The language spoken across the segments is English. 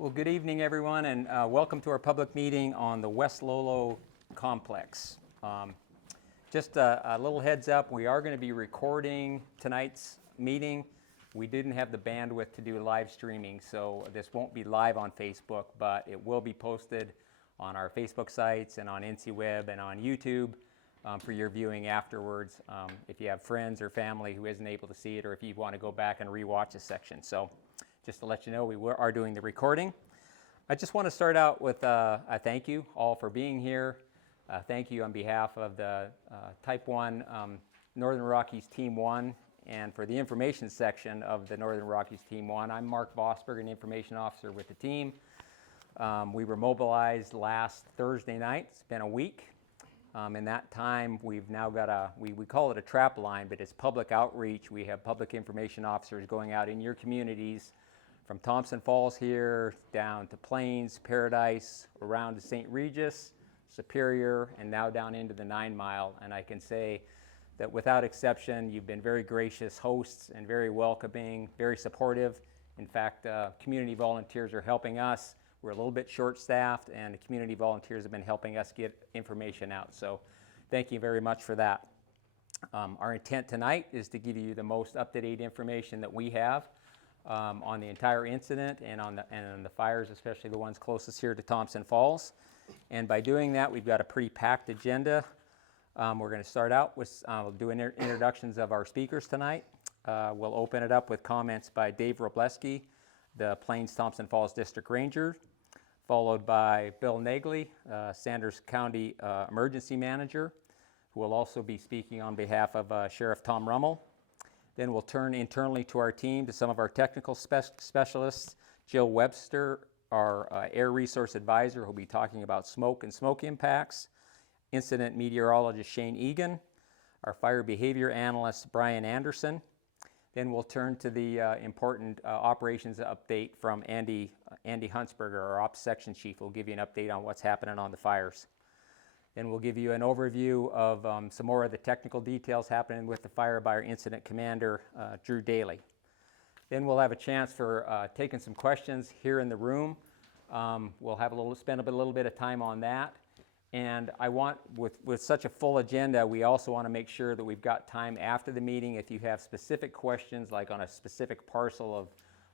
Well, good evening, everyone, and welcome to our public meeting on the West Lolo complex. Just a little heads up, we are going to be recording tonight's meeting. We didn't have the bandwidth to do live streaming, so this won't be live on Facebook, but it will be posted on our Facebook sites and on NCWeb and on YouTube for your viewing afterwards, if you have friends or family who isn't able to see it, or if you want to go back and rewatch a section. So just to let you know, we are doing the recording. I just want to start out with a thank you all for being here. Thank you on behalf of the Type 1 Northern Rockies Team 1 and for the information section of the Northern Rockies Team 1. I'm Mark Vosberg, an information officer with the team. We were mobilized last Thursday night. It's been a week. In that time, we've now got we call it a trap line, but it's public outreach. We have public information officers going out in your communities from Thompson Falls here down to Plains, Paradise, around to St. Regis, Superior, and now down into the 9 Mile. And I can say that without exception, you've been very gracious hosts and very welcoming, very supportive. In fact, community volunteers are helping us. We're a little bit short-staffed, and the community volunteers have been helping us get information out. So thank you very much for that. Our intent tonight is to give you the most up-to-date information that we have on the entire incident and on the fires, especially the ones closest here to Thompson Falls. And by doing that, we've got a pretty packed agenda. We're going to start out with doing introductions of our speakers tonight. We'll open it up with comments by Dave Robleski, the Plains Thompson Falls District Ranger, followed by Bill Nagley, Sanders County Emergency Manager, who will also be speaking on behalf of Sheriff Tom Rummel. Then we'll turn internally to our team, to some of our technical specialists. Jill Webster, our Air Resource Advisor, who will be talking about smoke and smoke impacts. Incident Meteorologist Shane Egan, our Fire Behavior Analyst Brian Anderson. Then we'll turn to the important operations update from Andy Huntsberger, our Ops Section Chief, who will give you an update on what's happening on the fires. Then we'll give you an overview of some more of the technical details happening with the fire by our Incident Commander, Drew Daly. Then we'll have a chance for taking some questions here in the room. We'll have spend a little bit of time on that. And I want, with such a full agenda, we also want to make sure that we've got time after the meeting. If you have specific questions, like on a specific parcel of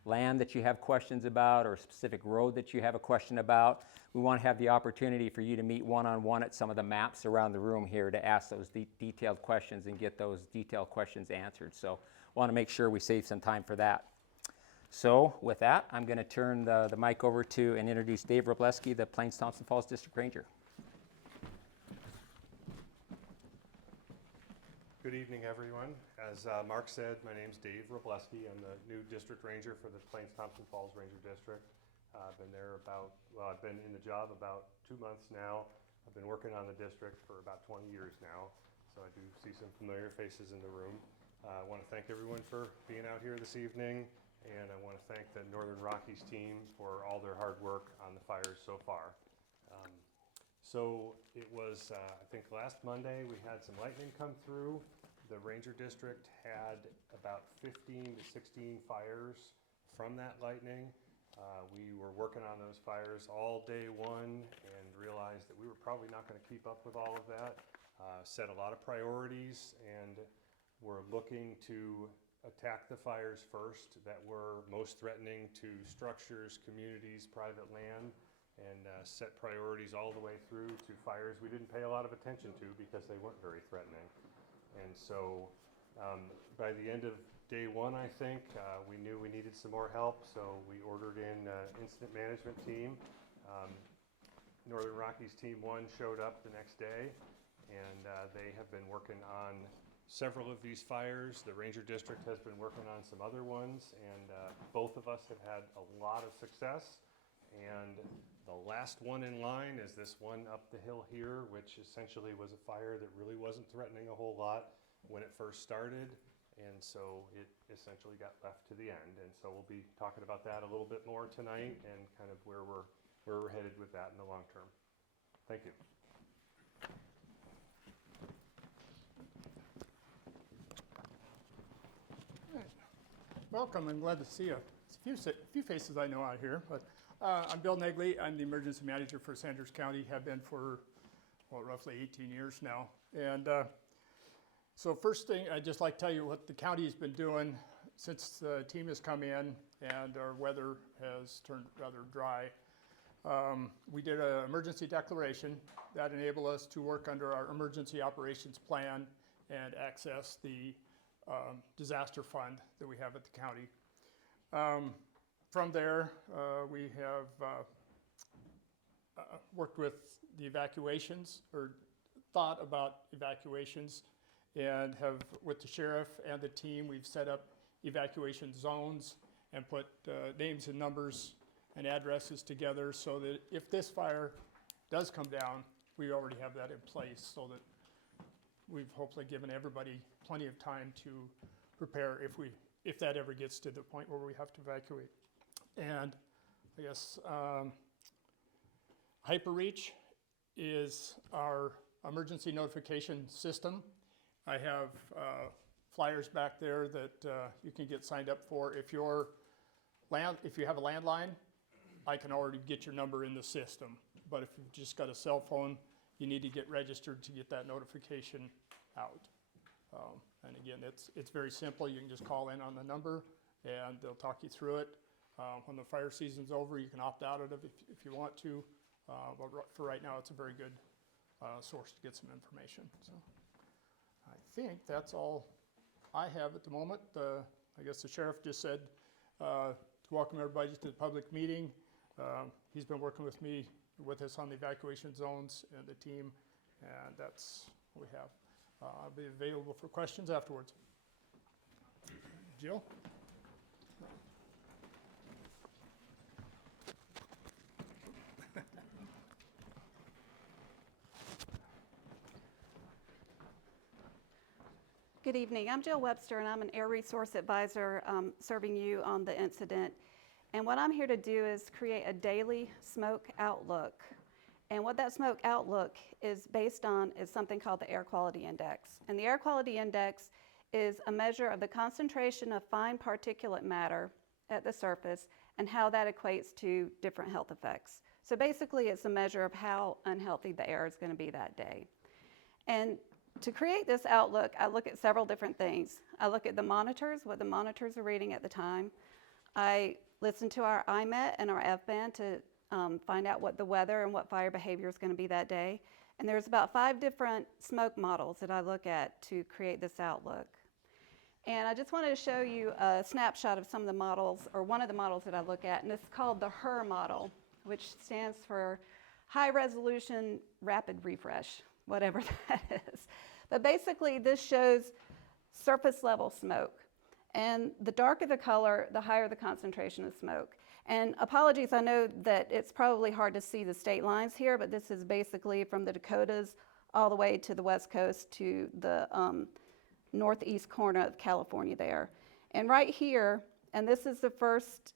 land that you have questions about, or a specific road that you have a question about, we want to have the opportunity for you to meet one-on-one at some of the maps around the room here to ask those detailed questions and get those detailed questions answered. So I want to make sure we save some time for that. So with that, I'm going to turn the mic over to and introduce Dave Robleski, the Plains Thompson Falls District Ranger. Good evening, everyone. As Mark said, my name's Dave Robleski. I'm the new District Ranger for the Plains Thompson Falls Ranger District. I've been there I've been in the job about 2 months now. I've been working on the district for about 20 years now, so I do see some familiar faces in the room. I want to thank everyone for being out here this evening, and I want to thank the Northern Rockies team for all their hard work on the fires so far. So it was, I think last Monday, we had some lightning come through. The Ranger District had about 15 to 16 fires from that lightning. We were working on those fires all day one and realized that we were probably not going to keep up with all of that. Set a lot of priorities, and we're looking to attack the fires first that were most threatening to structures, communities, private land, and set priorities all the way through to fires we didn't pay a lot of attention to because they weren't very threatening. And so by the end of day one, I think, we knew we needed some more help, so we ordered in an incident management team. Northern Rockies Team 1 showed up the next day, and they have been working on several of these fires. The Ranger District has been working on some other ones, and both of us have had a lot of success. And the last one in line is this one up the hill here, which essentially was a fire that really wasn't threatening a whole lot when it first started. And so it essentially got left to the end. And so we'll be talking about that a little bit more tonight and kind of where we're headed with that in the long term. Thank you. Welcome, I'm glad to see you. It's few faces I know out here, but I'm Bill Negley. I'm the emergency manager for Sanders County, have been for, well, roughly 18 years now. And so first thing, I'd just like to tell you what the county has been doing since the team has come in and our weather has turned rather dry. We did an emergency declaration that enabled us to work under our emergency operations plan and access the disaster fund that we have at the county. From there, we have worked with the evacuations, or thought about evacuations, and have, with the sheriff and the team, we've set up evacuation zones and put names and numbers and addresses together so that if this fire does come down, we already have that in place, so that we've hopefully given everybody plenty of time to prepare if that ever gets to the point where we have to evacuate. And I guess HyperReach is our emergency notification system. I have flyers back there that you can get signed up for. If you have a landline, I can already get your number in the system. But if you've just got a cell phone, you need to get registered to get that notification out. And again, it's very simple. You can just call in on the number and they'll talk you through it. When the fire season's over, you can opt out of it if you want to. But for right now, it's a very good source to get some information. So I think that's all I have at the moment. I guess the sheriff just said to welcome everybody to the public meeting. He's been working with us on the evacuation zones and the team, and that's what we have. I'll be available for questions afterwards. Jill? Good evening. I'm Jill Webster, and I'm an Air Resource Advisor serving you on the incident. And what I'm here to do is create a daily smoke outlook. And what that smoke outlook is based on is something called the Air Quality Index. And the Air Quality Index is a measure of the concentration of fine particulate matter at the surface and how that equates to different health effects. So basically, it's a measure of how unhealthy the air is going to be that day. And to create this outlook, I look at several different things. I look at the monitors, what the monitors are reading at the time. I listen to our IMET and our F-band to find out what the weather and what fire behavior is going to be that day. And there's about 5 different smoke models that I look at to create this outlook. And I just wanted to show you a snapshot of some of the models, or one of the models that I look at, and it's called the HER model, which stands for High Resolution Rapid Refresh, whatever that is. But basically, this shows surface level smoke. And the darker the color, the higher the concentration of smoke. And apologies, I know that it's probably hard to see the state lines here, but this is basically from the Dakotas all the way to the West Coast to the northeast corner of California there. And right here, and this is the first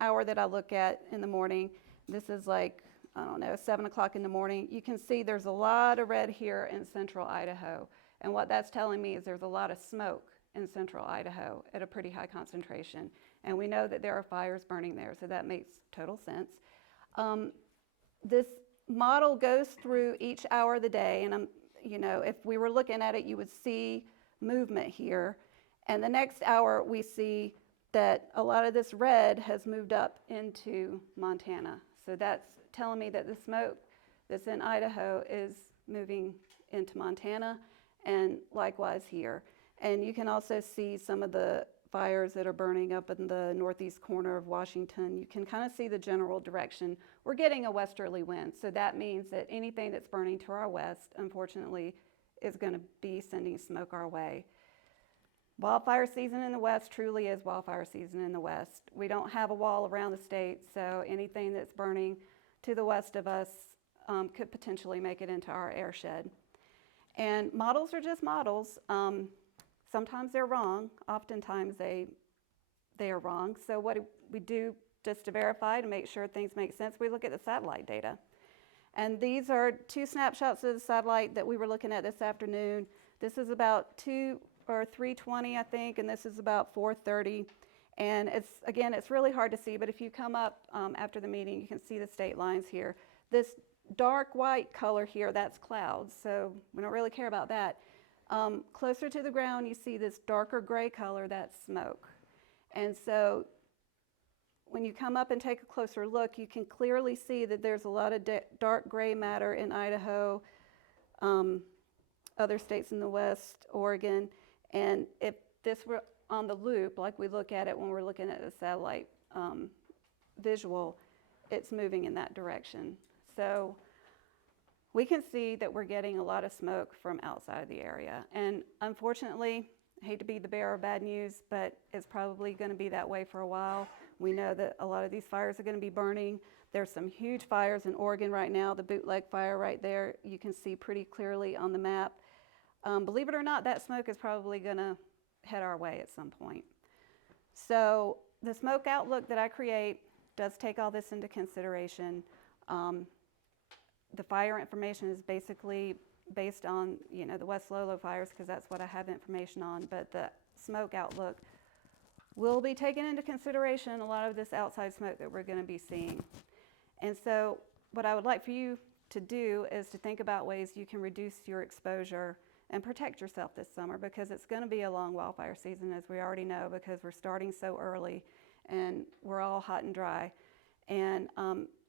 hour that I look at in the morning. This is like, I don't know, 7 o'clock in the morning. You can see there's a lot of red here in central Idaho. And what that's telling me is there's a lot of smoke in central Idaho at a pretty high concentration. And we know that there are fires burning there, so that makes total sense. This model goes through each hour of the day, and if we were looking at it, you would see movement here. And the next hour, we see that a lot of this red has moved up into Montana. So that's telling me that the smoke that's in Idaho is moving into Montana, and likewise here. And you can also see some of the fires that are burning up in the northeast corner of Washington. You can kind of see the general direction. We're getting a westerly wind, so that means that anything that's burning to our west, unfortunately, is going to be sending smoke our way. Wildfire season in the west truly is wildfire season in the west. We don't have a wall around the state, so anything that's burning to the west of us could potentially make it into our airshed. And models are just models. Sometimes they're wrong. Oftentimes they are wrong. So what we do just to verify, to make sure things make sense, we look at the satellite data. And these are 2 snapshots of the satellite that we were looking at this afternoon. This is about 2 or 3:20, I think, and this is about 4:30. And it's really hard to see, but if you come up after the meeting, you can see the state lines here. This dark white color here, that's clouds, so we don't really care about that. Closer to the ground, you see this darker gray color, that's smoke. And so when you come up and take a closer look, you can clearly see that there's a lot of dark gray matter in Idaho, other states in the West, Oregon. And if this were on the loop, like we look at it when we're looking at a satellite visual, it's moving in that direction. So we can see that we're getting a lot of smoke from outside of the area. And unfortunately, I hate to be the bearer of bad news, but it's probably going to be that way for a while. We know that a lot of these fires are going to be burning. There's some huge fires in Oregon right now, the Bootleg fire right there, you can see pretty clearly on the map. Believe it or not, that smoke is probably going to head our way at some point. So the smoke outlook that I create does take all this into consideration. The fire information is basically based on, the West Lolo fires, because that's what I have information on, but the smoke outlook will be taken into consideration a lot of this outside smoke that we're going to be seeing. And so what I would like for you to do is to think about ways you can reduce your exposure and protect yourself this summer, because it's going to be a long wildfire season, as we already know, because we're starting so early and we're all hot and dry. And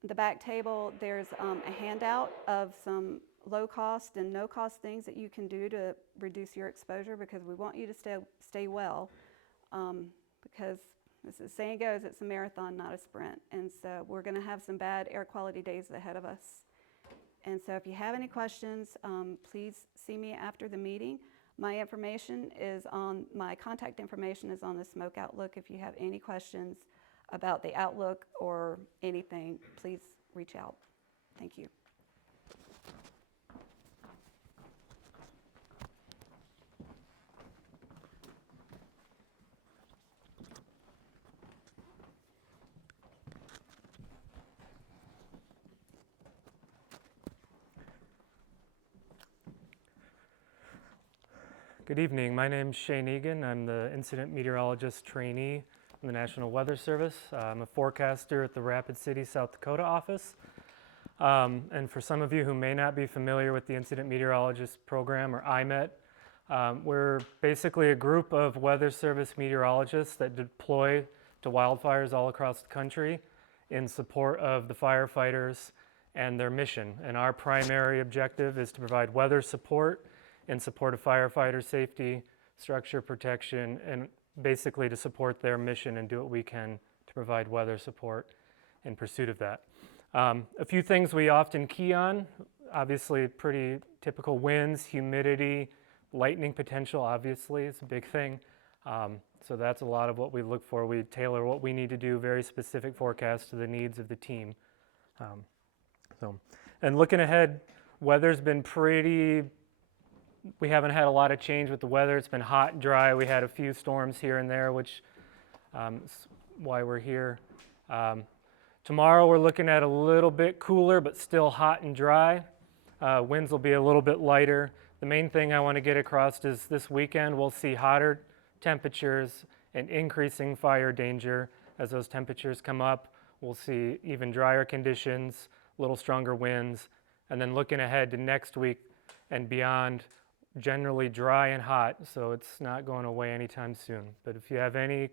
the back table, there's a handout of some low cost and no cost things that you can do to reduce your exposure, because we want you to stay well, because as the saying goes, it's a marathon, not a sprint. And so we're going to have some bad air quality days ahead of us. And so if you have any questions, please see me after the meeting. My contact information is on the smoke outlook. If you have any questions about the outlook or anything, please reach out. Thank you. Good evening. My name is Shane Egan. I'm the Incident Meteorologist Trainee in the National Weather Service. I'm a forecaster at the Rapid City, South Dakota office. And for some of you who may not be familiar with the Incident Meteorologist Program, or IMET, we're basically a group of Weather Service meteorologists that deploy to wildfires all across the country in support of the firefighters and their mission. And our primary objective is to provide weather support in support of firefighter safety, structure protection, and basically to support their mission and do what we can to provide weather support in pursuit of that. A few things we often key on, obviously pretty typical: winds, humidity, lightning potential, obviously, is a big thing. So that's a lot of what we look for. We tailor what we need to do, very specific forecasts to the needs of the team. And looking ahead, weather's been we haven't had a lot of change with the weather. It's been hot and dry. We had a few storms here and there, which is why we're here. Tomorrow we're looking at a little bit cooler, but still hot and dry. Winds will be a little bit lighter. The main thing I want to get across is this weekend we'll see hotter temperatures and increasing fire danger. As those temperatures come up, we'll see even drier conditions, a little stronger winds, and then looking ahead to next week and beyond, generally dry and hot, so it's not going away anytime soon. But if you have any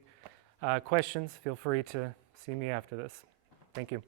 questions, feel free to see me after this. Thank you.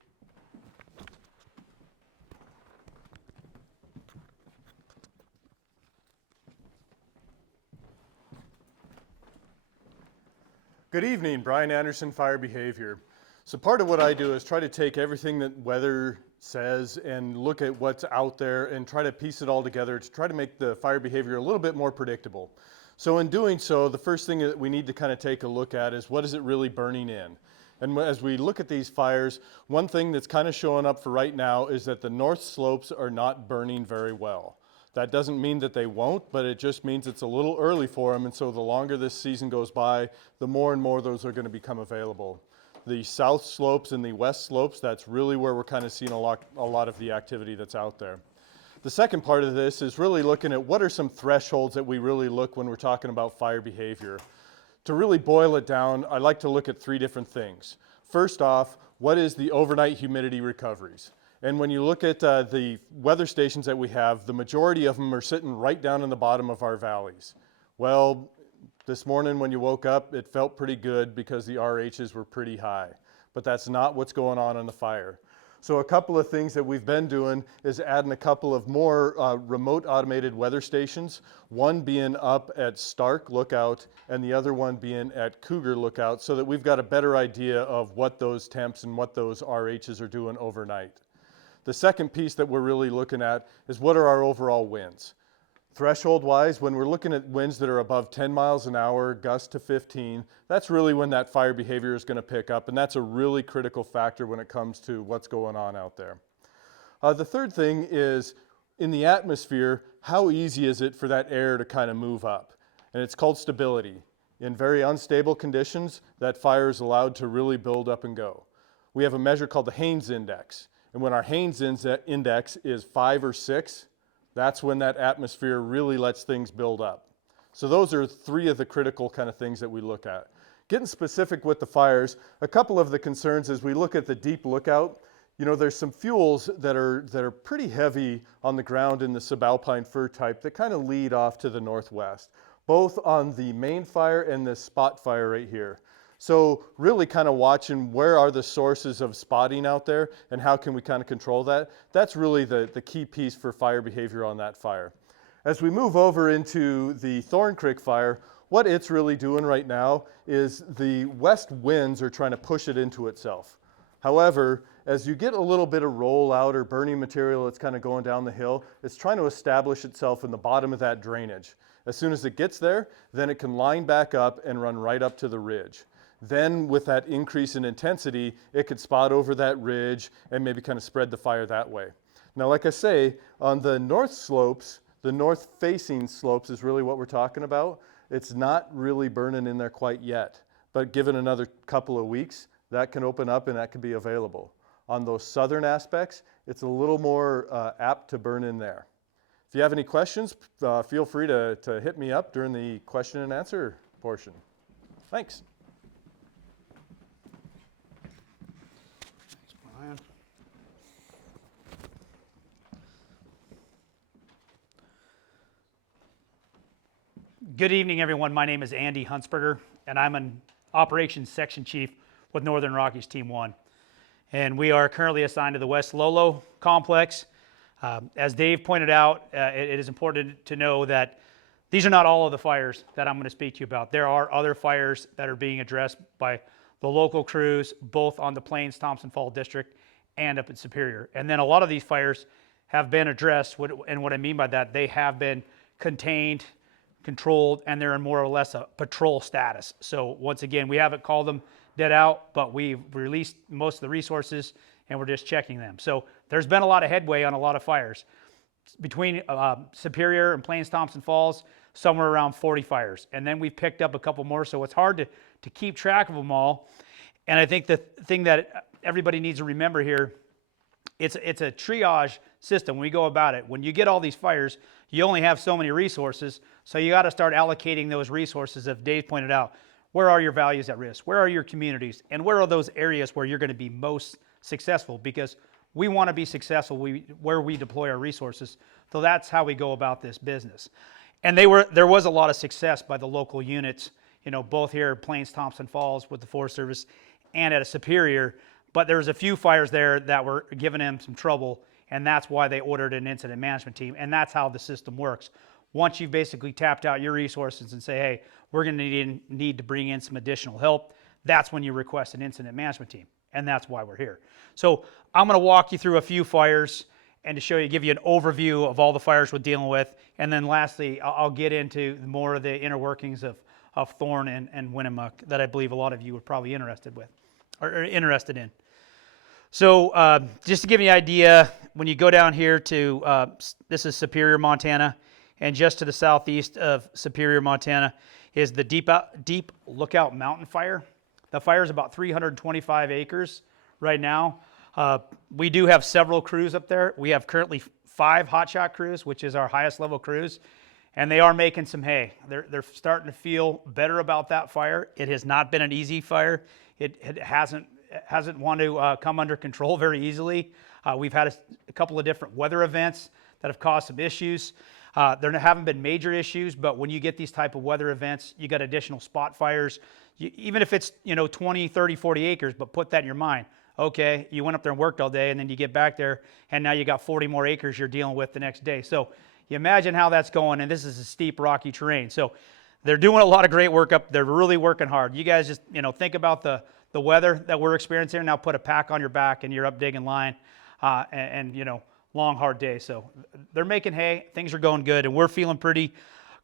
Good evening, Brian Anderson, Fire Behavior. So part of what I do is try to take everything that weather says and look at what's out there and try to piece it all together to try to make the fire behavior a little bit more predictable. So in doing so, the first thing that we need to kind of take a look at is what is it really burning in? And as we look at these fires, one thing that's kind of showing up for right now is that the north slopes are not burning very well. That doesn't mean that they won't, but it just means it's a little early for them, and so the longer this season goes by, the more and more those are going to become available. The south slopes and the west slopes, that's really where we're kind of seeing a lot of the activity that's out there. The second part of this is really looking at what are some thresholds that we really look when we're talking about fire behavior. To really boil it down, I like to look at 3 different things. First off, what is the overnight humidity recoveries? And when you look at the weather stations that we have, the majority of them are sitting right down in the bottom of our valleys. Well, this morning when you woke up, it felt pretty good because the RHs were pretty high, but that's not what's going on in the fire. So a couple of things that we've been doing is adding a couple of more remote automated weather stations, one being up at Stark Lookout and the other one being at Cougar Lookout, so that we've got a better idea of what those temps and what those RHs are doing overnight. The second piece that we're really looking at is what are our overall winds. Threshold-wise, when we're looking at winds that are above 10 miles an hour, gusts to 15, that's really when that fire behavior is going to pick up, and that's a really critical factor when it comes to what's going on out there. The third thing is, in the atmosphere, how easy is it for that air to kind of move up? And it's called stability. In very unstable conditions, that fire is allowed to really build up and go. We have a measure called the Haynes Index, and when our Haynes Index is 5 or 6, that's when that atmosphere really lets things build up. So those are 3 of the critical kind of things that we look at. Getting specific with the fires, a couple of the concerns as we look at the deep lookout, you know, there's some fuels that are pretty heavy on the ground in the subalpine fir type that kind of lead off to the northwest, both on the main fire and the spot fire right here. So really kind of watching where are the sources of spotting out there and how can we kind of control that. That's really the key piece for fire behavior on that fire. As we move over into the Thorn Creek fire, what it's really doing right now is the west winds are trying to push it into itself. However, as you get a little bit of rollout or burning material that's kind of going down the hill, it's trying to establish itself in the bottom of that drainage. As soon as it gets there, then it can line back up and run right up to the ridge. Then with that increase in intensity, it could spot over that ridge and maybe kind of spread the fire that way. Now, like I say, on the north slopes, the north facing slopes is really what we're talking about. It's not really burning in there quite yet, but given another couple of weeks, that can open up and that can be available. On those southern aspects, it's a little more apt to burn in there. If you have any questions, feel free to hit me up during the question and answer portion. Thanks. Good evening, everyone. My name is Andy Huntsberger, and I'm an Operations Section Chief with Northern Rockies Team 1. And we are currently assigned to the West Lolo complex. As Dave pointed out, it is important to know that these are not all of the fires that I'm going to speak to you about. There are other fires that are being addressed by the local crews, both on the Plains Thompson Falls District and up in Superior. And then a lot of these fires have been addressed, and what I mean by that, they have been contained, controlled, and they're in more or less a patrol status. So once again, we haven't called them dead out, but we've released most of the resources and we're just checking them. So there's been a lot of headway on a lot of fires. Between Superior and Plains Thompson Falls, somewhere around 40 fires. And then we've picked up a couple more, so it's hard to keep track of them all. And I think the thing that everybody needs to remember here, it's a triage system when we go about it. When you get all these fires, you only have so many resources, so you got to start allocating those resources. As Dave pointed out, where are your values at risk? Where are your communities? And where are those areas where you're going to be most successful? Because we want to be successful where we deploy our resources. So that's how we go about this business. And there was a lot of success by the local units, both here at Plains Thompson Falls with the Forest Service and at a Superior. But there was a few fires there that were giving them some trouble, and that's why they ordered an incident management team. And that's how the system works. Once you've basically tapped out your resources and say, hey, we're going to need to bring in some additional help, that's when you request an incident management team. And that's why we're here. So I'm going to walk you through a few fires and to give you an overview of all the fires we're dealing with. And then lastly, I'll get into more of the inner workings of Thorn and Winnemuck that I believe a lot of you are probably interested in. So just to give you an idea, when you go down here to, this is Superior, Montana, and just to the southeast of Superior, Montana, is the Deep Lookout Mountain Fire. The fire is about 325 acres right now. We do have several crews up there. We have currently 5 hotshot crews, which is our highest level crews. and they are making some hay. They're starting to feel better about that fire. It has not been an easy fire. It hasn't wanted to come under control very easily. We've had a couple of different weather events that have caused some issues. There haven't been major issues, but when you get these type of weather events, you got additional spot fires. Even if it's 20, 30, 40 acres, but put that in your mind. Okay, you went up there and worked all day, and then you get back there, and now you got 40 more acres you're dealing with the next day. So you imagine how that's going, and this is a steep, rocky terrain. So they're doing a lot of great work up. They're really working hard. You guys just think about the weather that we're experiencing. Now put a pack on your back, and you're up digging line, and long, hard day. So they're making hay. Things are going good, and we're feeling pretty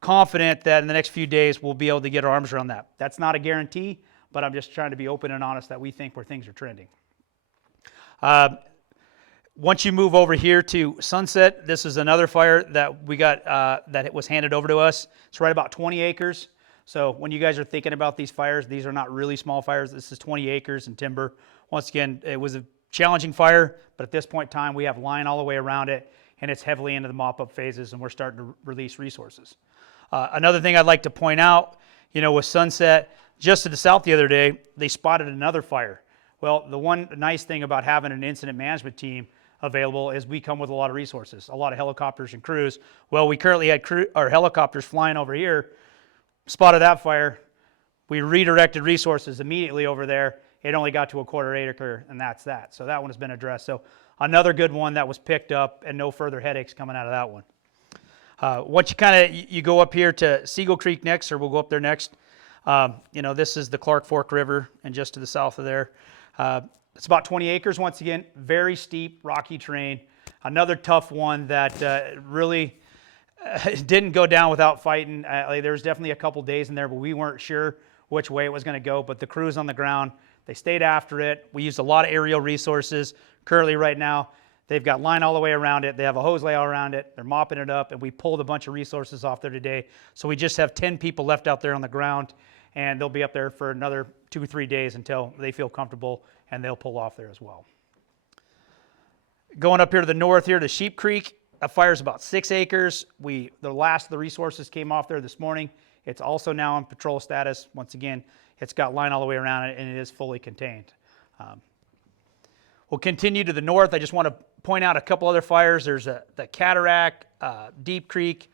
confident that in the next few days we'll be able to get our arms around that. That's not a guarantee, but I'm just trying to be open and honest that we think where things are trending. Once you move over here to Sunset, this is another fire that we got that it was handed over to us. It's right about 20 acres. So when you guys are thinking about these fires, these are not really small fires. This is 20 acres in timber. Once again, it was a challenging fire, but at this point in time, we have line all the way around it, and it's heavily into the mop-up phases, and we're starting to release resources. Another thing I'd like to point out, with Sunset, just to the south the other day, they spotted another fire. Well, the one nice thing about having an incident management team available is we come with a lot of resources, a lot of helicopters and crews. Well, we currently had helicopters flying over here, spotted that fire. We redirected resources immediately over there. It only got to a quarter acre, and that's that. So that one has been addressed. So another good one that was picked up, and no further headaches coming out of that one. Once you go up here to Seagull Creek next, or we'll go up there next. This is the Clark Fork River, and just to the south of there. It's about 20 acres, once again, very steep, rocky terrain. Another tough one that really didn't go down without fighting. There was definitely a couple days in there, but we weren't sure which way it was going to go. But the crews on the ground, they stayed after it. We used a lot of aerial resources. Currently, right now, they've got line all the way around it. They have a hose lay all around it. They're mopping it up, and we pulled a bunch of resources off there today. So we just have 10 people left out there on the ground, and they'll be up there for another 2 or 3 days until they feel comfortable, and they'll pull off there as well. Going up here to the north here to Sheep Creek, that fire's about 6 acres. The last of the resources came off there this morning. It's also now on patrol status. Once again, it's got line all the way around it, and it is fully contained. We'll continue to the north. I just want to point out a couple other fires. There's the Cataract, Deep Creek,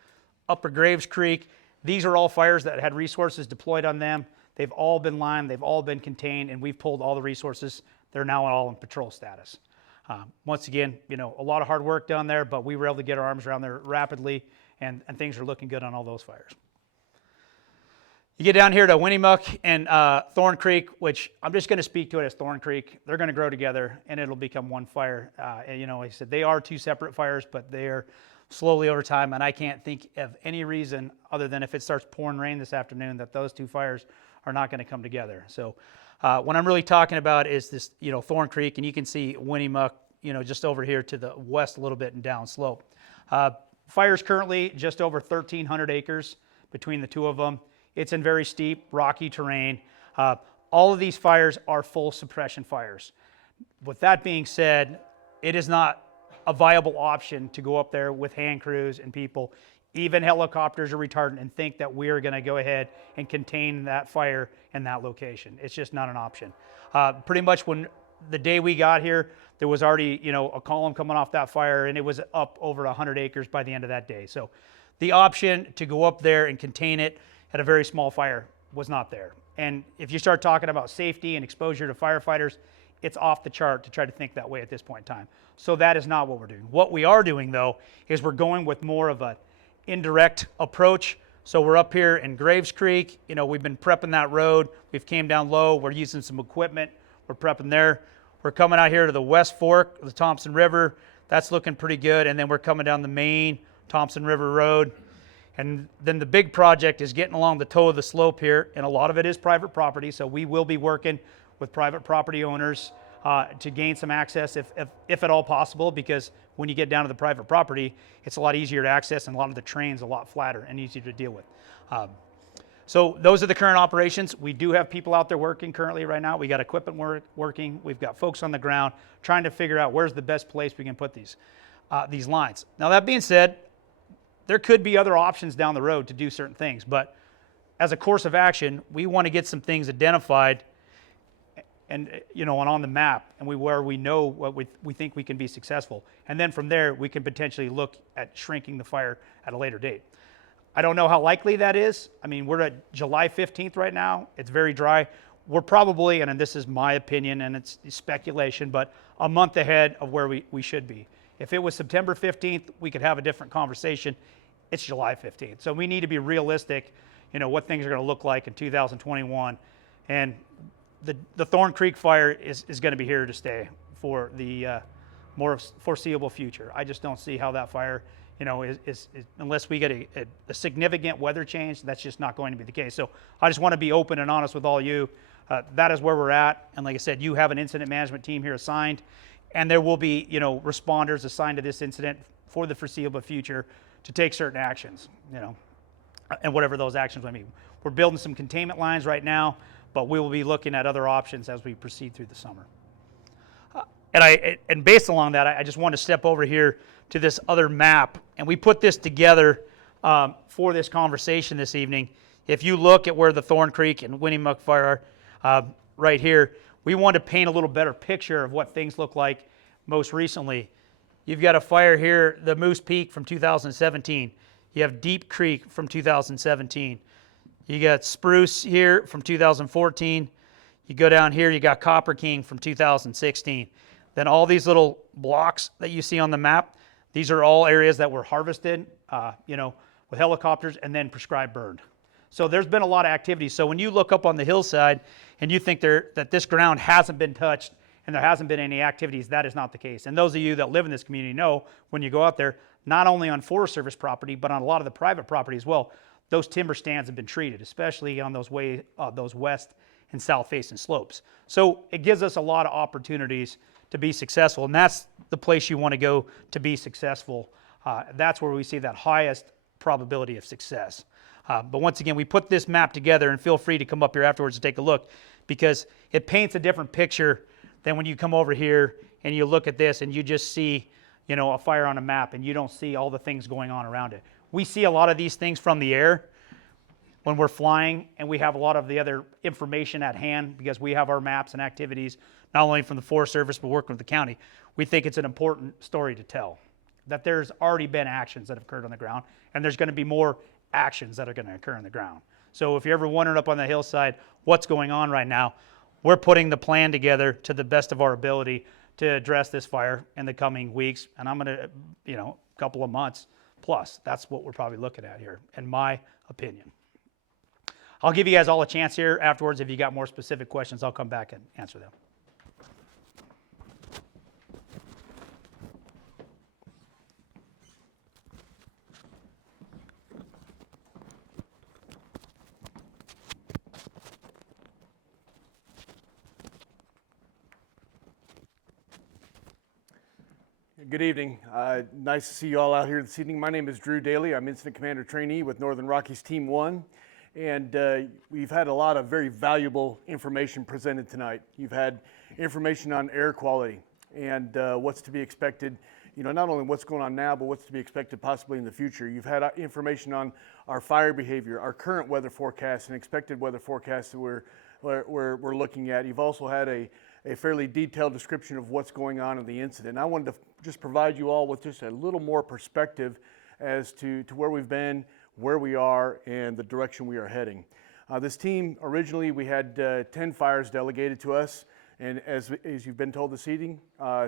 Upper Graves Creek. These are all fires that had resources deployed on them. They've all been lined, they've all been contained, and we've pulled all the resources. They're now all in patrol status. Once again, a lot of hard work down there, but we were able to get our arms around there rapidly, and things are looking good on all those fires. You get down here to Winnemuck and Thorn Creek, which I'm just going to speak to it as Thorn Creek. They're going to grow together, and it'll become one fire. Like I said, they are 2 separate fires, but they are slowly over time, and I can't think of any reason other than if it starts pouring rain this afternoon that those 2 fires are not going to come together. So what I'm really talking about is this, Thorn Creek, and you can see Winnemuck, just over here to the west a little bit and down slope. Fire's currently just over 1,300 acres between the 2 of them. It's in very steep, rocky terrain. All of these fires are full suppression fires. With that being said, it is not a viable option to go up there with hand crews and people. Even helicopters are retardant and think that we're going to go ahead and contain that fire in that location. It's just not an option. Pretty much when the day we got here, there was already a column coming off that fire, and it was up over 100 acres by the end of that day. So the option to go up there and contain it at a very small fire was not there. And if you start talking about safety and exposure to firefighters, it's off the chart to try to think that way at this point in time. So that is not what we're doing. What we are doing, though, is we're going with more of an indirect approach. So we're up here in Graves Creek. We've been prepping that road. We've came down low. We're using some equipment. We're prepping there. We're coming out here to the West Fork of the Thompson River. That's looking pretty good. And then we're coming down the main Thompson River Road. And then the big project is getting along the toe of the slope here, and a lot of it is private property, so we will be working with private property owners to gain some access if at all possible, because when you get down to the private property, it's a lot easier to access, and a lot of the terrain's a lot flatter and easier to deal with. So those are the current operations. We do have people out there working currently right now. We got equipment working. We've got folks on the ground trying to figure out where's the best place we can put these lines. Now that being said, there could be other options down the road to do certain things, but as a course of action, we want to get some things identified and and on the map, and where we know what we think we can be successful, and then from there we can potentially look at shrinking the fire at a later date. I don't know how likely that is. I mean, we're at July 15th right now. It's very dry. We're probably, and this is my opinion and it's speculation, but a month ahead of where we should be. If it was September 15th, we could have a different conversation. It's July 15th. So we need to be realistic, what things are going to look like in 2021. And the Thorn Creek fire is going to be here to stay for the more foreseeable future. I just don't see how that fire, is unless we get a significant weather change, that's just not going to be the case. So I just want to be open and honest with all you. That is where we're at. And like I said, you have an incident management team here assigned, and there will be, responders assigned to this incident for the foreseeable future to take certain actions, and whatever those actions might be. We're building some containment lines right now, but we will be looking at other options as we proceed through the summer. And based along that, I just want to step over here to this other map, and we put this together for this conversation this evening. If you look at where the Thorn Creek and Winnie Muck Fire are right here, we want to paint a little better picture of what things look like most recently. You've got a fire here, the Moose Peak from 2017. You have Deep Creek from 2017. You got Spruce here from 2014. You go down here, you got Copper King from 2016. Then all these little blocks that you see on the map, these are all areas that were harvested, with helicopters and then prescribed burned. So there's been a lot of activity. So when you look up on the hillside and you think that this ground hasn't been touched and there hasn't been any activities, that is not the case. And those of you that live in this community know when you go out there, not only on Forest Service property, but on a lot of the private property as well, those timber stands have been treated, especially on those west and south facing slopes. So it gives us a lot of opportunities to be successful, and that's the place you want to go to be successful. That's where we see that highest probability of success. But once again, we put this map together, and feel free to come up here afterwards and take a look, because it paints a different picture than when you come over here and you look at this and you just see, a fire on a map and you don't see all the things going on around it. We see a lot of these things from the air when we're flying, and we have a lot of the other information at hand because we have our maps and activities, not only from the Forest Service, but working with the county. We think it's an important story to tell, that there's already been actions that have occurred on the ground, and there's going to be more actions that are going to occur on the ground. So if you're ever wondering up on the hillside what's going on right now, we're putting the plan together to the best of our ability to address this fire in the coming weeks, and I'm going to, a couple of months plus. That's what we're probably looking at here, in my opinion. I'll give you guys all a chance here afterwards. If you got more specific questions, I'll come back and answer them. Good evening. Nice to see you all out here this evening. My name is Drew Daly. I'm Incident Commander Trainee with Northern Rockies Team 1. And we've had a lot of very valuable information presented tonight. You've had information on air quality and what's to be expected, not only what's going on now, but what's to be expected possibly in the future. You've had information on our fire behavior, our current weather forecast and expected weather forecasts that we're looking at. You've also had a fairly detailed description of what's going on in the incident. I wanted to just provide you all with just a little more perspective as to where we've been, where we are, and the direction we are heading. This team, originally we had 10 fires delegated to us, and as you've been told this evening,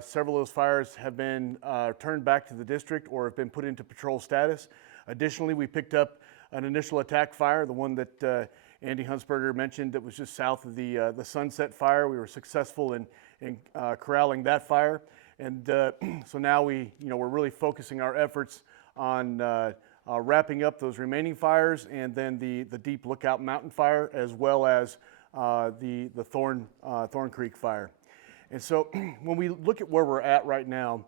several of those fires have been turned back to the district or have been put into patrol status. Additionally, we picked up an initial attack fire, the one that Andy Huntsberger mentioned that was just south of the Sunset Fire. We were successful in corralling that fire, and so now we're really focusing our efforts on wrapping up those remaining fires, and then the Deep Lookout Mountain Fire, as well as the Thorn Creek Fire. And so when we look at where we're at right now,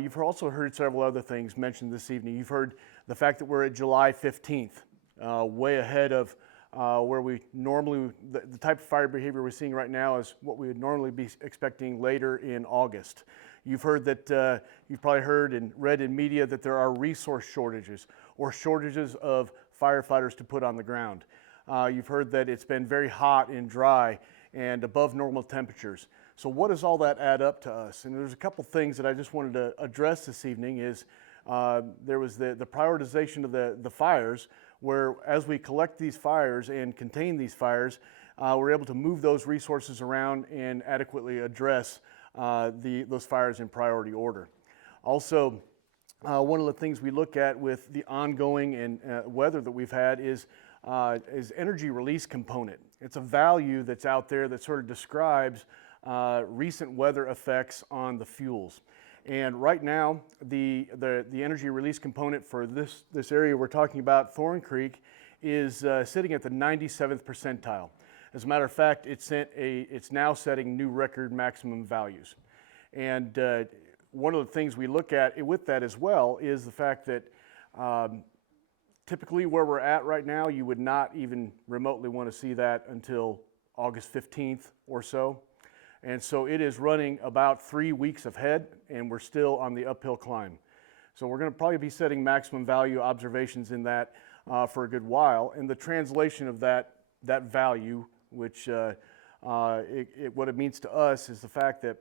you've also heard several other things mentioned this evening. You've heard the fact that we're at July 15th, way ahead of where we normally, the type of fire behavior we're seeing right now is what we would normally be expecting later in August. You've heard that, you've probably heard and read in media that there are resource shortages or shortages of firefighters to put on the ground. You've heard that it's been very hot and dry and above normal temperatures. So what does all that add up to us? And there's a couple things that I just wanted to address this evening is there was the prioritization of the fires, where as we collect these fires and contain these fires, we're able to move those resources around and adequately address those fires in priority order. Also, one of the things we look at with the ongoing and weather that we've had is energy release component. It's a value that's out there that sort of describes recent weather effects on the fuels. And right now, the energy release component for this area we're talking about, Thorn Creek, is sitting at the 97th percentile. As a matter of fact, it's now setting new record maximum values. And one of the things we look at with that as well is the fact that typically where we're at right now, you would not even remotely want to see that until August 15th or so. And so it is running about 3 weeks ahead, and we're still on the uphill climb. So we're going to probably be setting maximum value observations in that for a good while. And the translation of that value, which what it means to us is the fact that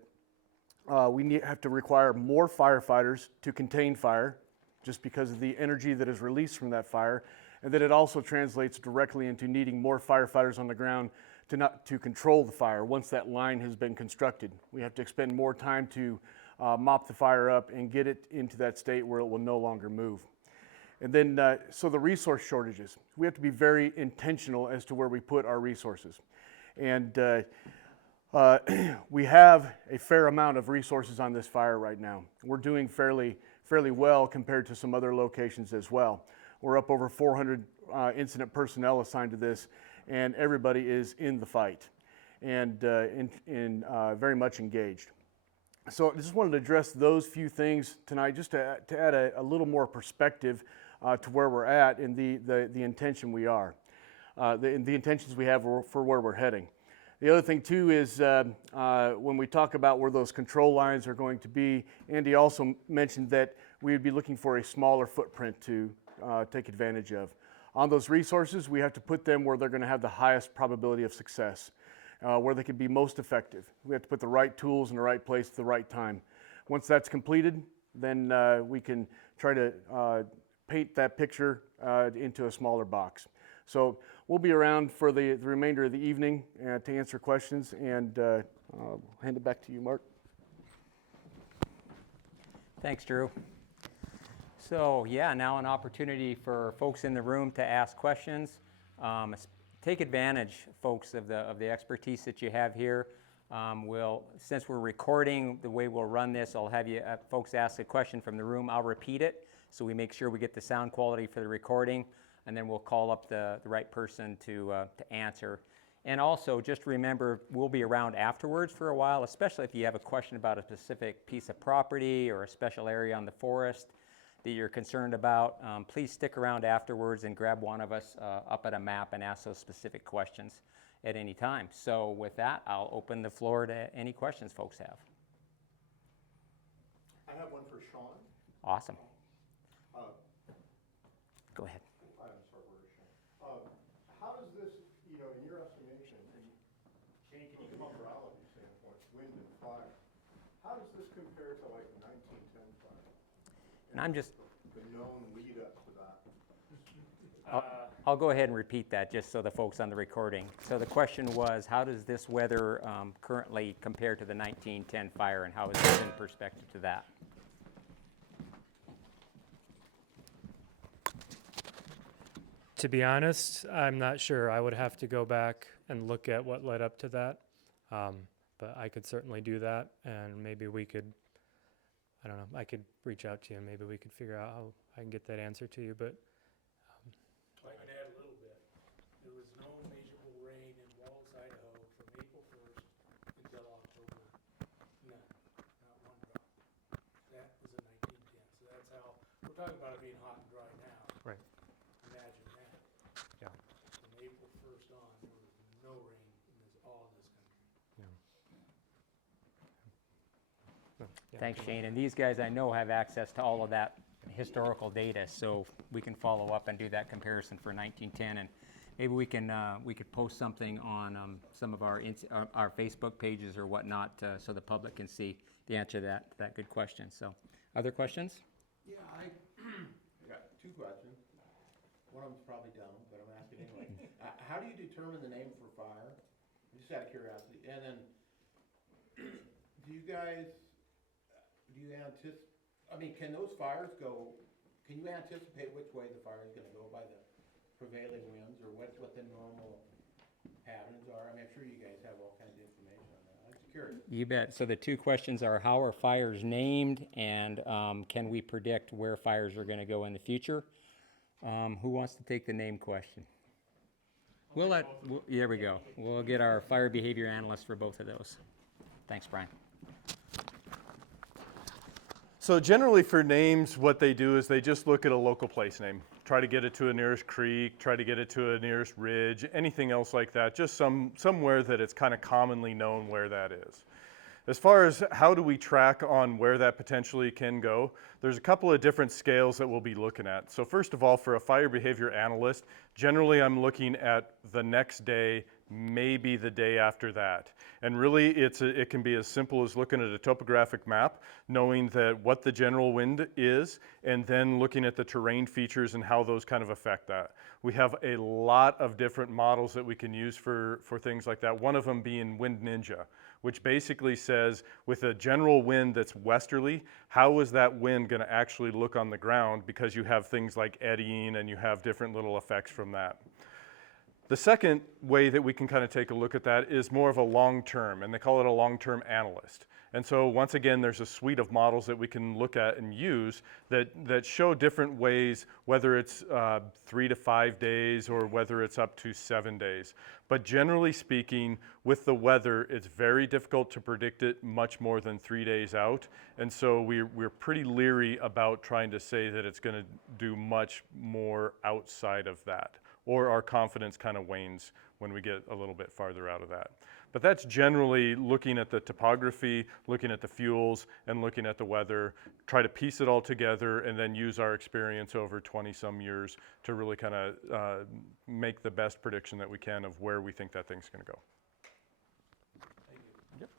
we have to require more firefighters to contain fire, just because of the energy that is released from that fire, and that it also translates directly into needing more firefighters on the ground to control the fire once that line has been constructed. We have to expend more time to mop the fire up and get it into that state where it will no longer move. And then, so the resource shortages. We have to be very intentional as to where we put our resources. And we have a fair amount of resources on this fire right now. We're doing fairly well compared to some other locations as well. We're up over 400 incident personnel assigned to this, and everybody is in the fight and very much engaged. So I just wanted to address those few things tonight, just to add a little more perspective to where we're at and the intention we are, the intentions we have for where we're heading. The other thing too is when we talk about where those control lines are going to be, Andy also mentioned that we would be looking for a smaller footprint to take advantage of. On those resources, we have to put them where they're going to have the highest probability of success, where they can be most effective. We have to put the right tools in the right place at the right time. Once that's completed, then we can try to paint that picture into a smaller box. So we'll be around for the remainder of the evening to answer questions, and I'll hand it back to you, Mark. Thanks, Drew. So yeah, now an opportunity for folks in the room to ask questions. Take advantage, folks, of the expertise that you have here. Since we're recording, the way we'll run this, I'll have you folks ask a question from the room. I'll repeat it so we make sure we get the sound quality for the recording, and then we'll call up the right person to answer. And also, just remember, we'll be around afterwards for a while, especially if you have a question about a specific piece of property or a special area on the forest that you're concerned about. Please stick around afterwards and grab one of us up at a map and ask those specific questions at any time. So with that, I'll open the floor to any questions folks have. I have one for Sean. Awesome. Go ahead. I'm sorry, where is Sean? How does this, in your estimation, from a comparability standpoint, wind and fire, how does this compare to like the 1910 fire? And I'm just, The known lead up to that. I'll go ahead and repeat that just so the folks on the recording. So the question was, how does this weather currently compare to the 1910 fire, and how is this in perspective to that? To be honest, I'm not sure. I would have to go back and look at what led up to that. But I could certainly do that, and maybe we could, I don't know, I could reach out to you, and maybe we could figure out how I can get that answer to you. But I can add a little bit. There was no measurable rain in Walls, Idaho from April 1st until October. None, not one drop. That was in 1910. So that's how, we're talking about it being hot and dry now. right, Imagine that. yeah, From April 1st on, there was no rain in all of this country. yeah. Thanks, Shane. And these guys I know have access to all of that historical data, so we can follow up and do that comparison for 1910. And maybe we could post something on some of our Facebook pages or whatnot, so the public can see the answer to that good question. So, other questions? Yeah, I got two questions. One of them's probably dumb, but I'm asking anyway. How do you determine the name for fire? Just out of curiosity. And then, do you anticipate, I mean, can those fires go, can you anticipate which way the fire is gonna go by the prevailing winds, or what the normal patterns are? I mean, I'm sure you guys have all kinds of information on that. I'm just curious. You bet. So the two questions are, how are fires named, and can we predict where fires are going to go in the future? Who wants to take the name question? There we go. We'll get our fire behavior analyst for both of those. Thanks, Brian. So generally for names, what they do is they just look at a local place name. Try to get it to a nearest creek, try to get it to a nearest ridge, anything else like that, just somewhere that it's kind of commonly known where that is. As far as how do we track on where that potentially can go, there's a couple of different scales that we'll be looking at. So first of all, for a fire behavior analyst, generally I'm looking at the next day, maybe the day after that. And really it can be as simple as looking at a topographic map, knowing that what the general wind is, and then looking at the terrain features and how those kind of affect that. We have a lot of different models that we can use for things like that. One of them being Wind Ninja, which basically says with a general wind that's westerly, how is that wind going to actually look on the ground, because you have things like eddying and you have different little effects from that. The second way that we can kind of take a look at that is more of a long-term, and they call it a long-term analyst. And so once again, there's a suite of models that we can look at and use that show different ways, whether it's 3 to 5 days or whether it's up to 7 days. But generally speaking, with the weather, it's very difficult to predict it much more than 3 days out. And so we're pretty leery about trying to say that it's going to do much more outside of that, or our confidence kind of wanes when we get a little bit farther out of that. But that's generally looking at the topography, looking at the fuels, and looking at the weather, try to piece it all together, and then use our experience over 20-some years to really kind of make the best prediction that we can of where we think that thing's going to go. Thank you. Yep.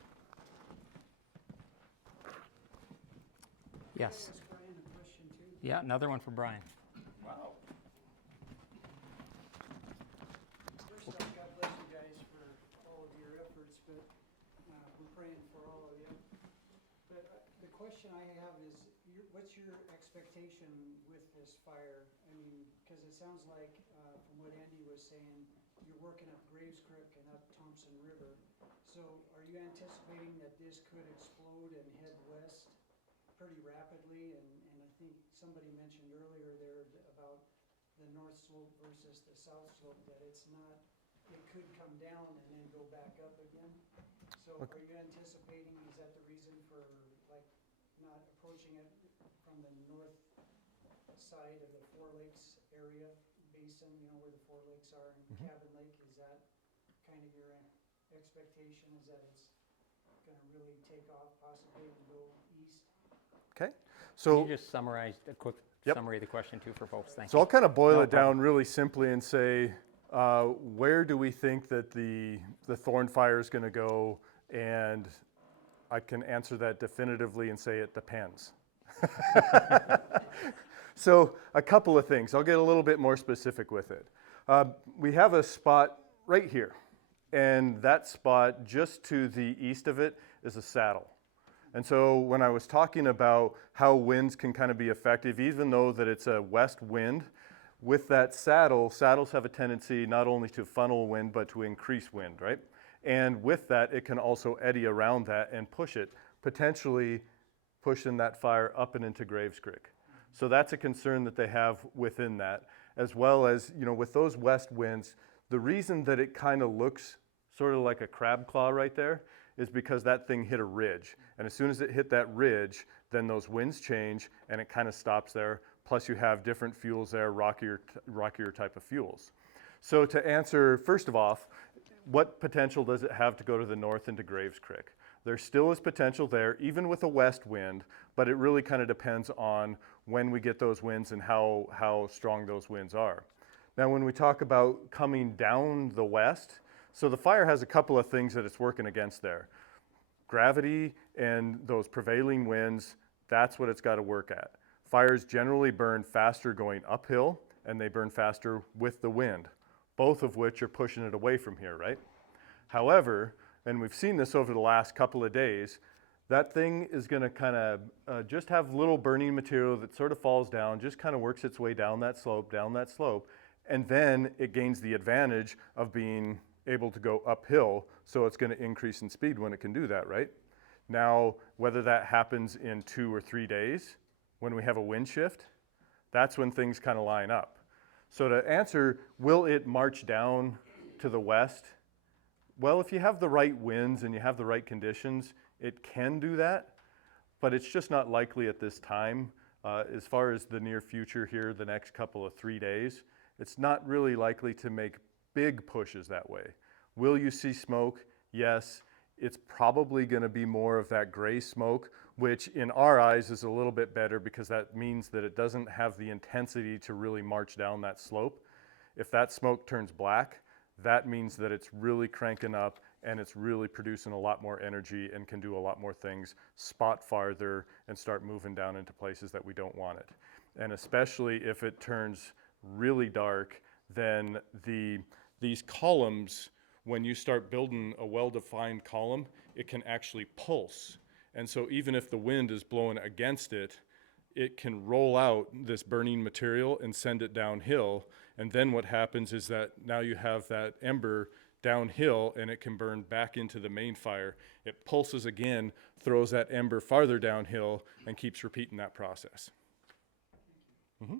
Yes. Ask Brian a question too? Yeah, another one for Brian. Wow. First off, God bless you guys for all of your efforts, but we're praying for all of you. But the question I have is, what's your expectation with this fire? I mean, because it sounds like, from what Andy was saying, you're working up Graves Creek and up Thompson River. So are you anticipating that this could explode and head west pretty rapidly? And I think somebody mentioned earlier there about the north slope versus the south slope, that it's not, it could come down and then go back up again. So are you anticipating, is that the reason for like not approaching it from the north side of the Four Lakes area basin, you know, where the Four Lakes are in Cabin Lake? Is that kind of your expectation, is that it's gonna really take off possibly and go east? Okay. Can So you just summarize a quick Yep. summary of the question too for folks? Thank So you. I'll kind of boil No it down really simply and say, where do we think that the thorn fire is going to go? And I can answer that definitively and say it depends. So a couple of things. I'll get a little bit more specific with it. We have a spot right here, and that spot just to the east of it is a saddle. And so when I was talking about how winds can kind of be effective, even though that it's a west wind, with that saddles have a tendency not only to funnel wind, but to increase wind, right? And with that, it can also eddy around that and push it, potentially pushing that fire up and into Graves Creek. So that's a concern that they have within that, as well as, you know, with those west winds, the reason that it kind of looks sort of like a crab claw right there is because that thing hit a ridge. And as soon as it hit that ridge, then those winds change and it kind of stops there. Plus you have different fuels there, rockier type of fuels. So to answer, first of all, what potential does it have to go to the north into Graves Creek? There still is potential there, even with a west wind, but it really kind of depends on when we get those winds and how strong those winds are. Now, when we talk about coming down the west, so the fire has a couple of things that it's working against there. Gravity and those prevailing winds, that's what it's got to work at. Fires generally burn faster going uphill, and they burn faster with the wind, both of which are pushing it away from here, right? However, and we've seen this over the last couple of days, that thing is going to kind of just have little burning material that sort of falls down, just kind of works its way down that slope, and then it gains the advantage of being able to go uphill, so it's going to increase in speed when it can do that, right? Now, whether that happens in 2 or 3 days, when we have a wind shift, that's when things kind of line up. So to answer, will it march down to the west? Well, if you have the right winds and you have the right conditions, it can do that, but it's just not likely at this time. As far as the near future here, the next couple of 3 days, it's not really likely to make big pushes that way. Will you see smoke? Yes. It's probably going to be more of that gray smoke, which in our eyes is a little bit better because that means that it doesn't have the intensity to really march down that slope. If that smoke turns black, that means that it's really cranking up and it's really producing a lot more energy and can do a lot more things, spot farther, and start moving down into places that we don't want it. And especially if it turns really dark, then these columns, when you start building a well-defined column, it can actually pulse. And so even if the wind is blowing against it, it can roll out this burning material and send it downhill. And then what happens is that now you have that ember downhill and it can burn back into the main fire. It pulses again, throws that ember farther downhill, and keeps repeating that process. Mm-hmm.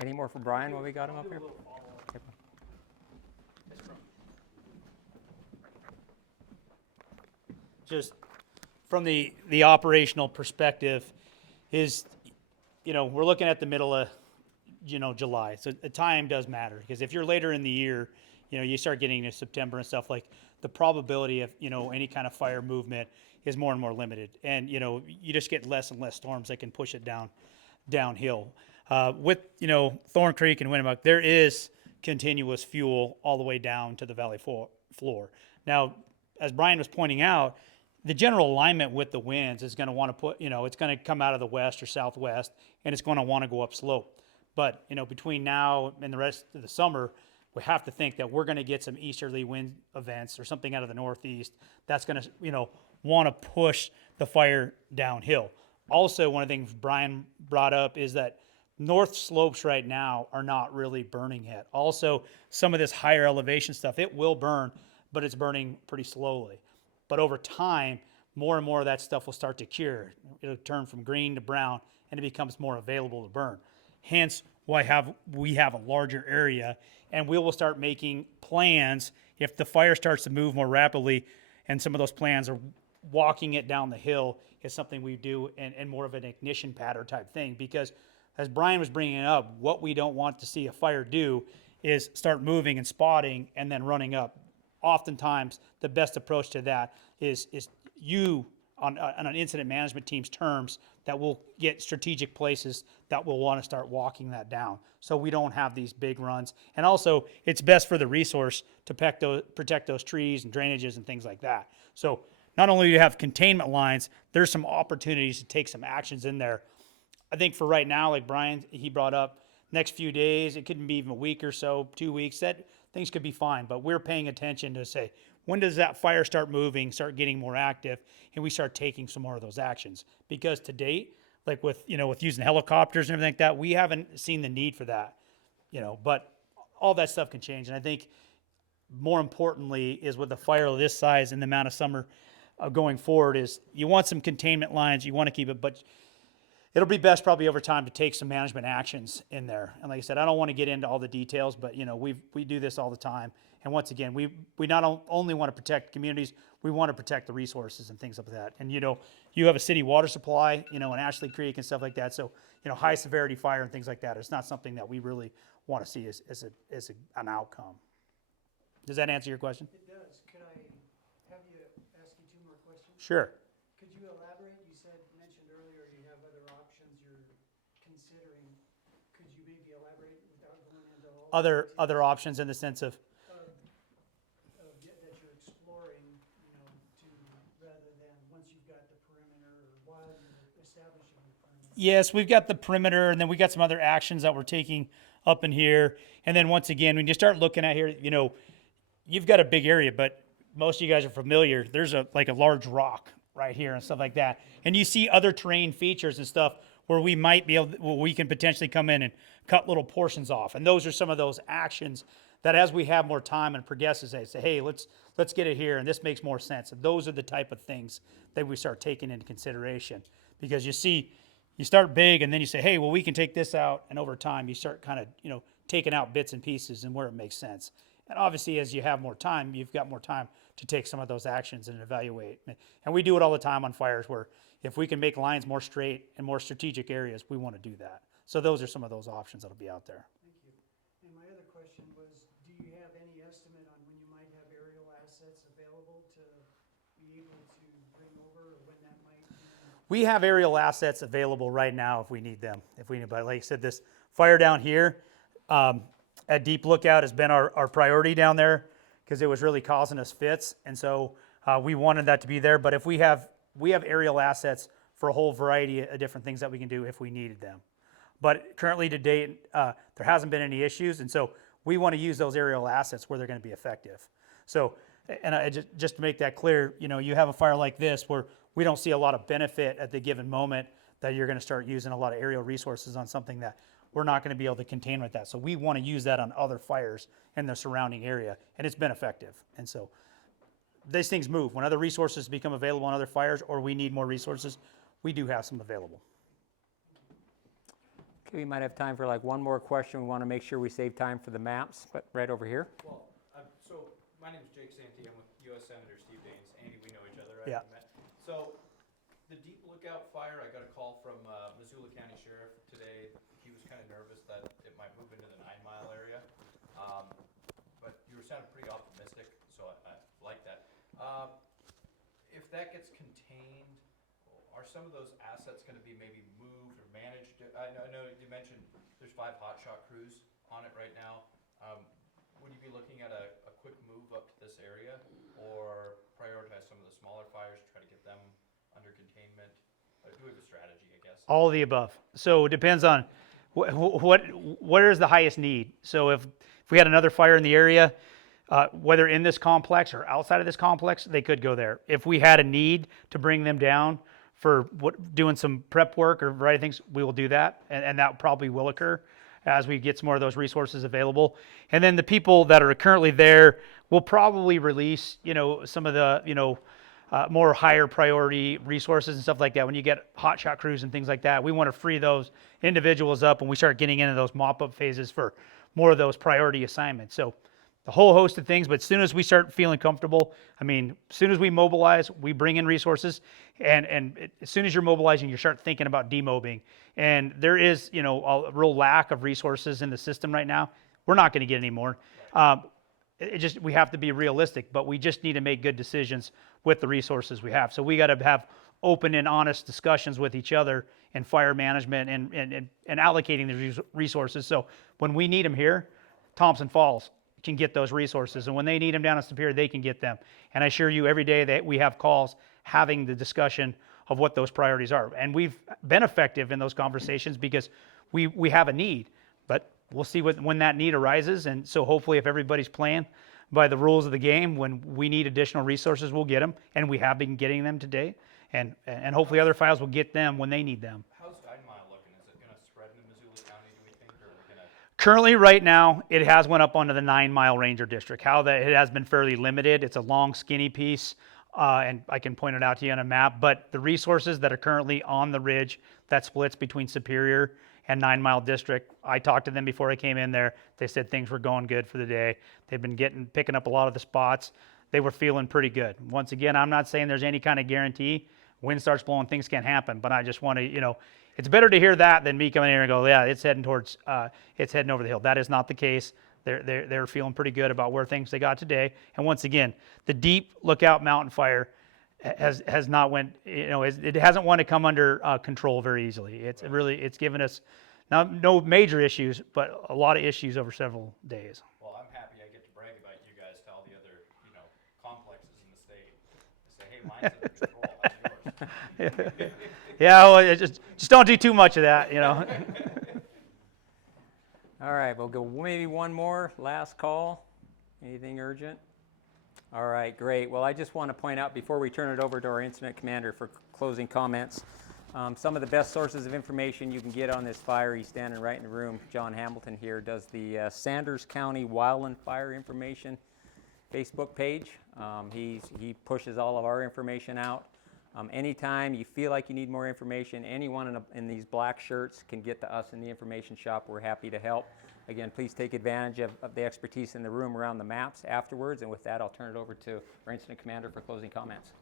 Any more for Brian while we got him up here? Just from the operational perspective is, we're looking at the middle of, July. So the time does matter, because if you're later in the year, you start getting into September and stuff, like the probability of, any kind of fire movement is more and more limited. And, you just get less and less storms that can push it downhill. With, Thorn Creek and Winnemucca, there is continuous fuel all the way down to the valley floor. Now, as Brian was pointing out, the general alignment with the winds is going to want to put, it's going to come out of the west or southwest, and it's going to want to go up slope. But, between now and the rest of the summer, we have to think that we're going to get some easterly wind events or something out of the northeast that's going to, want to push the fire downhill. Also, one of the things Brian brought up is that north slopes right now are not really burning yet. Also, some of this higher elevation stuff, it will burn, but it's burning pretty slowly. But over time, more and more of that stuff will start to cure. It'll turn from green to brown, and it becomes more available to burn. Hence why we have a larger area, and we will start making plans if the fire starts to move more rapidly, and some of those plans are walking it down the hill is something we do, and more of an ignition pattern type thing. Because as Brian was bringing it up, what we don't want to see a fire do is start moving and spotting and then running up. Oftentimes, the best approach to that is you on an incident management team's terms that will get strategic places that will want to start walking that down, so we don't have these big runs. And also, it's best for the resource to protect those trees and drainages and things like that. So not only do you have containment lines, there's some opportunities to take some actions in there. I think for right now, like Brian, he brought up, next few days, it could be even a week or so, 2 weeks, that things could be fine. But we're paying attention to say, when does that fire start moving, start getting more active, and we start taking some more of those actions? Because to date, like with using helicopters and everything like that, we haven't seen the need for that, but all that stuff can change. And I think more importantly is with a fire of this size and the amount of summer going forward is you want some containment lines, you want to keep it, but it'll be best probably over time to take some management actions in there. And like I said, I don't want to get into all the details, but we do this all the time. And once again, we not only want to protect communities, we want to protect the resources and things like that. And you have a city water supply, in Ashley Creek and stuff like that. So high severity fire and things like that, it's not something that we really want to see as an outcome. Does that answer your question? It does. Could I have Sure. Could you elaborate? You mentioned earlier you have other options you're considering. Could you maybe elaborate without going into all? the Other details options in the sense of, that you're exploring, to, rather than once you've got the perimeter or while you're establishing the perimeter? yes, we've got the perimeter, and then we got some other actions that we're taking up in here. And then once again, when you start looking at here, you've got a big area, but most of you guys are familiar. There's a large rock right here and stuff like that. And you see other terrain features and stuff where we might be we can potentially come in and cut little portions off. And those are some of those actions that as we have more time and progress, say, hey, let's get it here, and this makes more sense. And those are the type of things that we start taking into consideration. Because you start big, and then you say, hey, well, we can take this out, and over time you start kind of, taking out bits and pieces and where it makes sense. And obviously, as you have more time, you've got more time to take some of those actions and evaluate. And we do it all the time on fires where if we can make lines more straight and more strategic areas, we want to do that. So those are some of those options that'll be out there. Thank you. And my other question was, do you have any estimate on when you might have aerial assets available to be able to bring over, or when that might be? We have aerial assets available right now if we need them. But like I said, this fire down here at Deep Lookout has been our priority down there because it was really causing us fits. And so we wanted that to be there. But if we have aerial assets for a whole variety of different things that we can do if we needed them. But currently to date, there hasn't been any issues. And so we want to use those aerial assets where they're going to be effective. So, and just to make that clear, you have a fire like this where we don't see a lot of benefit at the given moment that you're going to start using a lot of aerial resources on something that we're not going to be able to contain with that. So we want to use that on other fires in the surrounding area, and it's been effective. And so these things move. When other resources become available on other fires or we need more resources, we do have some available. Okay, we might have time for one more question. We want to make sure we save time for the maps, but right over here. Well, so my name is Jake Santee. I'm with U.S. Senator Steve Daines. Andy, we know each other, right? Yeah. So the Deep Lookout fire, I got a call from Missoula County Sheriff today. He was kind of nervous that it might move into the 9 Mile area. But you were sounding pretty optimistic, so I like that. If that gets contained, are some of those assets going to be maybe moved or managed? I know you mentioned there's 5 hotshot crews on it right now. Would you be looking at a quick move up to this area, or prioritize some of the smaller fires to try to get them under containment? Do we have a strategy, I guess? All of the above. So it depends on where is the highest need. So if we had another fire in the area, whether in this complex or outside of this complex, they could go there. If we had a need to bring them down for doing some prep work or a variety of things, we will do that, and that probably will occur as we get some more of those resources available. And then the people that are currently there will probably release, some of the, more higher priority resources and stuff like that. When you get hotshot crews and things like that, we want to free those individuals up when we start getting into those mop-up phases for more of those priority assignments. So the whole host of things, but as soon as we start feeling comfortable, as soon as we mobilize, we bring in resources, and as soon as you're mobilizing, you start thinking about demobbing. And there is, a real lack of resources in the system right now. We're not going to get any more. We have to be realistic, but we just need to make good decisions with the resources we have. So we got to have open and honest discussions with each other in fire management and allocating the resources. So when we need them here, Thompson Falls can get those resources. And when they need them down in Superior, they can get them. And I assure you every day that we have calls having the discussion of what those priorities are. And we've been effective in those conversations because we have a need, but we'll see when that need arises. And so hopefully if everybody's playing by the rules of the game, when we need additional resources, we'll get them. And we have been getting them today. And hopefully other files will get them when they need them. How's 9 Mile looking? Is it going to spread into Missoula County, do we think, or are we going to? Currently, right now, it has went up onto the 9 Mile Ranger District. It has been fairly limited. It's a long, skinny piece, and I can point it out to you on a map. But the resources that are currently on the ridge that splits between Superior and 9 Mile District, I talked to them before I came in there. They said things were going good for the day. They've been picking up a lot of the spots. They were feeling pretty good. Once again, I'm not saying there's any kind of guarantee. Wind starts blowing, things can happen. But I just want to, it's better to hear that than me coming in here and go, yeah, it's heading over the hill. That is not the case. They're feeling pretty good about where they got today. And once again, the Deep Lookout Mountain Fire, has not went, it hasn't wanted to come under control very easily. It's given us no major issues, but a lot of issues over several days. Well, I'm happy I get to brag about you guys to all the other, complexes in the state. I say, hey, mine's under control, how's yours? Yeah, well, just don't do too much of that, All right, we'll go maybe one more, last call. Anything urgent? All right, great. Well, I just want to point out before we turn it over to our incident commander for closing comments, some of the best sources of information you can get on this fire. He's standing right in the room. John Hamilton here does the Sanders County Wildland Fire Information Facebook page. He pushes all of our information out. Anytime you feel like you need more information, anyone in these black shirts can get to us in the information shop. We're happy to help. Again, please take advantage of the expertise in the room around the maps afterwards. And with that, I'll turn it over to our incident commander for closing comments.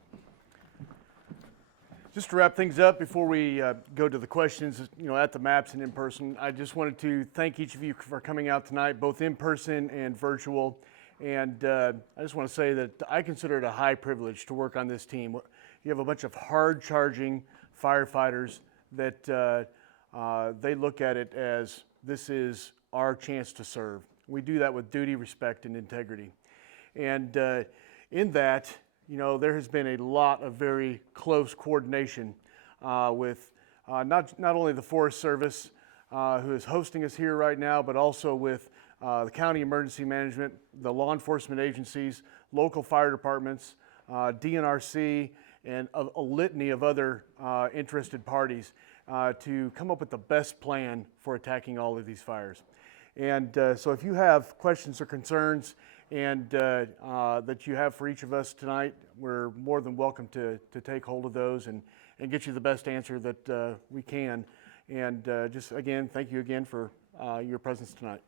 Just to wrap things up before we go to the questions, at the maps and in person, I just wanted to thank each of you for coming out tonight, both in person and virtual. And I just want to say that I consider it a high privilege to work on this team. You have a bunch of hard-charging firefighters that they look at it as this is our chance to serve. We do that with duty, respect, and integrity. And in that, there has been a lot of very close coordination with not only the Forest Service, who is hosting us here right now, but also with the county emergency management, the law enforcement agencies, local fire departments, DNRC, and a litany of other interested parties to come up with the best plan for attacking all of these fires. And so if you have questions or concerns and that you have for each of us tonight, we're more than welcome to take hold of those and get you the best answer that we can. And just again, thank you again for your presence tonight.